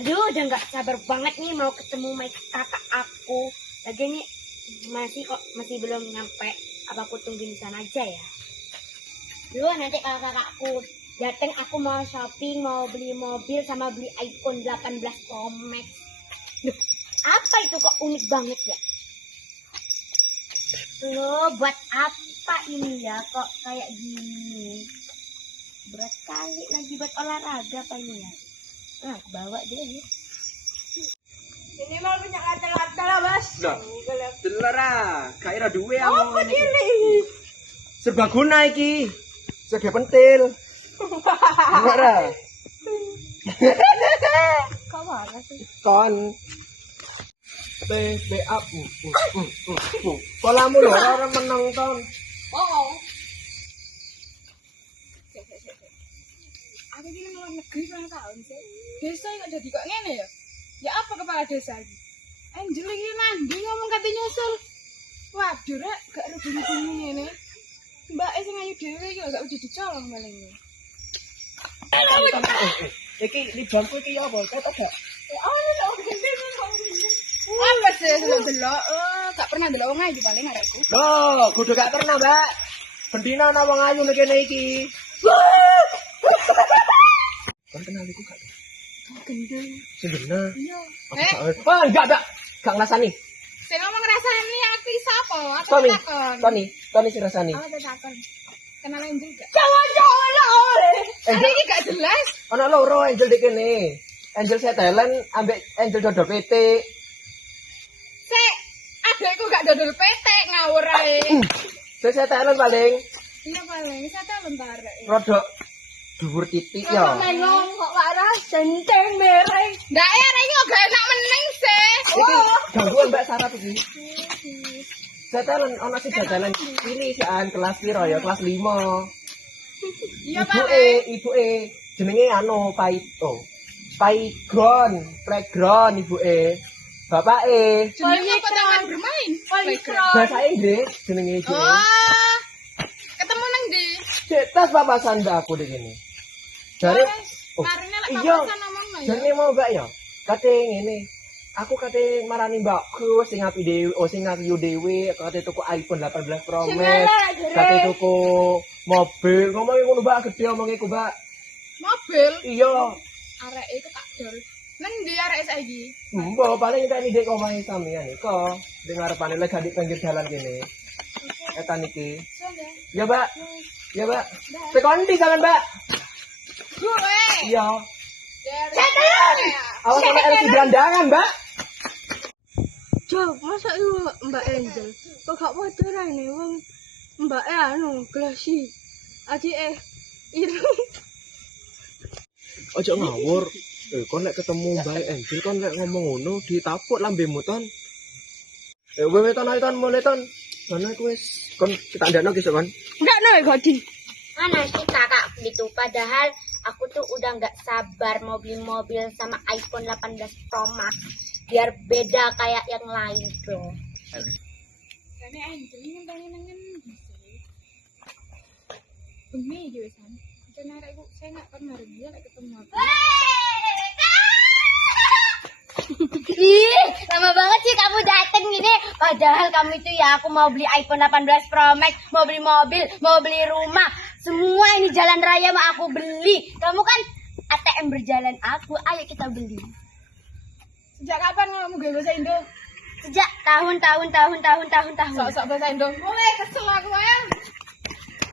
Aduh, udah nggak sabar banget nih mau ketemu kakak aku. Lagi nih masih belum nyampe. Apa aku tungguin di sana aja ya? Dulu nanti kakakku datang aku mau shopping, mau beli mobil sama beli iPhone 18 Pro Max. Loh, apa itu kok unik banget ya? Loh, buat apa ini ya kok kayak gini? Berat kali lagi buat olahraga apa ini ya? Nah, bawa deh ya. Ini mah punya kata-kata lah, Mas. Lah, deler ah, gak ira duwe Oh, aku. ini. Serbaguna iki. Sege pentil. Ora. Kok marah sih? Kon BA. Kolamu lho ora menang ton. Oh. Aku ini luar negeri berapa tahun sih? Desa kok jadi kok ngene ya? Ya apa kepala desa ini? Angel ini mandi ngomong kata nyusul. Waduh rek, gak rugi-rugi ngene. Mbak sing ayu dhewe iki gak udah dicolong maling. Iki di bangku iki apa? Cocok gak? Oh, lho, gendeng. Apa sih delok? Gak pernah delok wong ayu paling arekku. Loh, kudu gak pernah, Mbak. Bendina ana wong ayu nek kene iki. Kon kenal iku gak? Gendeng. Sing bener. Iya. Oh, enggak. Gak ngrasani. Sing ngomong rasane aku sapa? Aku Tony, takon. Tony sing rasani. Aku takon. Kenal Angel gak? Jangan oleh. Angel Ini gak jelas. ana loro Angel di kene. Angel setelan ambek Angel dodol PT. Sik, adekku gak dodol petek ngawur ae. Saya setelan paling Iya paling sate lentar. rodok dhuwur titik ya. Menong kok waras centeng mereng. Ndak arek iki gak enak meneng sih. Iki gangguan Mbak Sarap iki. Setelan ana sing setelan ini sian kelas piro ya? Kelas 5. Iya paling. Ibuke jenenge anu playground ibuke. Bapake Jenenge apa taman bermain? bahasa Inggris jenenge ibuke. Oh. Ketemu nang ndi? Cetas papasan Mbak aku di kene. Jare Marine lek iya. papasan ngomongno ya. Jane mau Mbak ya. Kate ngene. Aku kate marani mbakku sing api dhewe, sing api dhewe, kate tuku iPhone 18 Pro Max, kate tuku mobil. Ngomongin ngono Mbak, gede omongnya ku Mbak. Mobil. Iya. Arek iku tak dol. Nang ndi arek saiki? Mbok paling tak ini dek omahe sampean iko. Dengar paling lagi di pinggir jalan kene. Etan iki. Soale. Ya, Mbak. Ya, Mbak. Sekondi jangan, Mbak. Gue. Iya. Setan. Awas sama LC berandangan, Mbak. Jo, masa itu Mbak Angel? Kok gak wajar ini, wong Mbak anu, glasi. Aji irung. Ojo ngawur. Kon lek ketemu Mbak Angel kon lek ngomong ngono ditapuk lambemu ton. Wewe ton ae ton mulai ton. Mana aku wis kon kita ndakno ki kon. Enggak no, Godi. Mana sih kakak gitu? Padahal aku tuh udah nggak sabar mau beli mobil sama iPhone 18 Pro Max biar beda kayak yang lain bro. Kane Angel ngenteni nang ngendi sih? Bumi iki wis kan. Jan arekku saya enggak pernah dia lek ketemu aku. Ih, lama banget sih kamu dateng gini. Padahal kamu itu ya aku mau beli iPhone 18 Pro Max, mau beli mobil, mau beli rumah. Semua ini jalan raya mau aku beli. Kamu kan ATM berjalan aku. Ayo kita beli. Sejak kapan kamu gue bahasa Indo? Sejak tahun. Sok-sok bahasa Indo. Mulai kesel aku ya.